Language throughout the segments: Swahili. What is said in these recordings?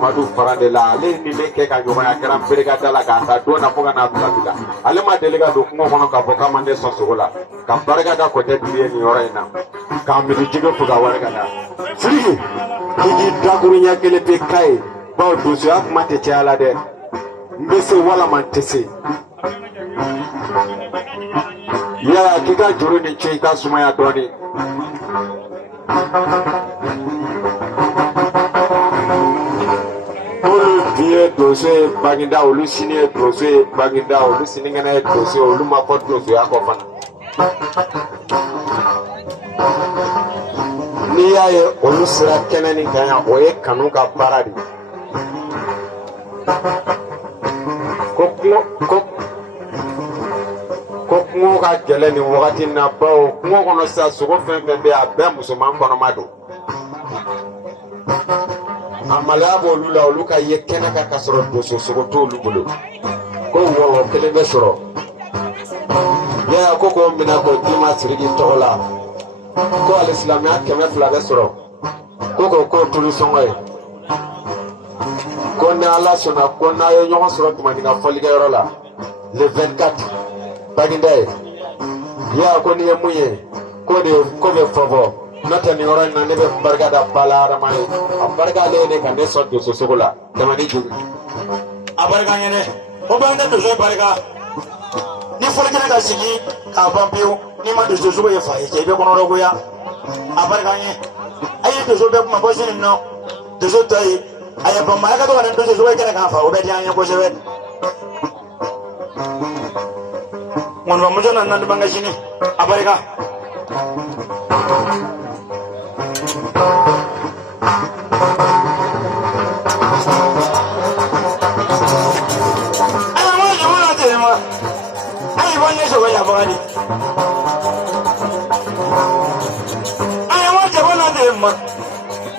Madu farandela ale ni le ke ka joma ya kram perega dala ka sa do na foga na tula ale ma delega do ko hono ka boka mande so sogola ka barga da ko te biye ni ora ina ka mi di jigo fuga warga da frigi di daguru nya kele pe kai ba do so ak mate ti ala de mbese wala man tese ya kika juru ni che ka suma ya doni doso ye Baginda olu sini ye doso ye Baginda olu sinikɛnɛ ye doso ye olu ma fɔ dosoya kɔ fana n'i y'a ye olu sera kɛnɛ nin kan yan o ye kanu ka baara de ko kungo ka gɛlɛn nin wagati in na bawo kungo kɔnɔ sisan sogo fɛn fɛn bɛ yen a bɛɛ musoman kɔnɔma don a maloya b'olu la olu ka ye kɛnɛ kan ka sɔrɔ doso sogo t'olu bolo ko wɔlɔ kelen bɛ sɔrɔ yaya ko k'o minɛ k'o d'i ma Siriki tɔgɔ la ko ale silamɛya 200 bɛ sɔrɔ ko k'o tulu sɔngɔ ye ko ni Ala sɔnna ko n'a ye ɲɔgɔn sɔrɔ tuma min ka fɔlikɛyɔrɔ la le 24 Baginda ye yaya ko ni ye mun ye ko bɛ fɔ n'o tɛ nin yɔrɔ in na ne bɛ barika da Bala Adama ye a barika ale ye ne ka ne sɔn doso sogo la tɛmɛ ni juru a barika ɲɛ dɛ o b'an tɛ doso barika ni fɔlikɛla ka sigi k'a ban pewu n'i ma doso sogo ye fa ye cɛ i bɛ kɔnɔdɔgoya a barika ɲɛ a ye doso bɛɛ kuma bɔ sini nɔ doso tɔ ye a ye ban ma a ka to ka nin doso sogo ye kɛnɛ kan fa o bɛ diya an ye kosɛbɛ ŋɔnɔmuso nana ni banga sini a barika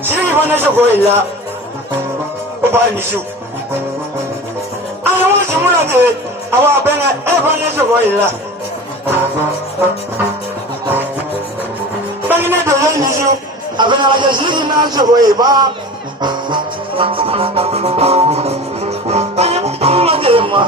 Siriki fana sogo yi la o b'a nisi a ye waati mun na ten a b'a bɛnkɛ e fana sogo yi la Baginda doso nisi a fana lajɛ Siriki n'a sogo yi ba a ye waati mun na ten ma.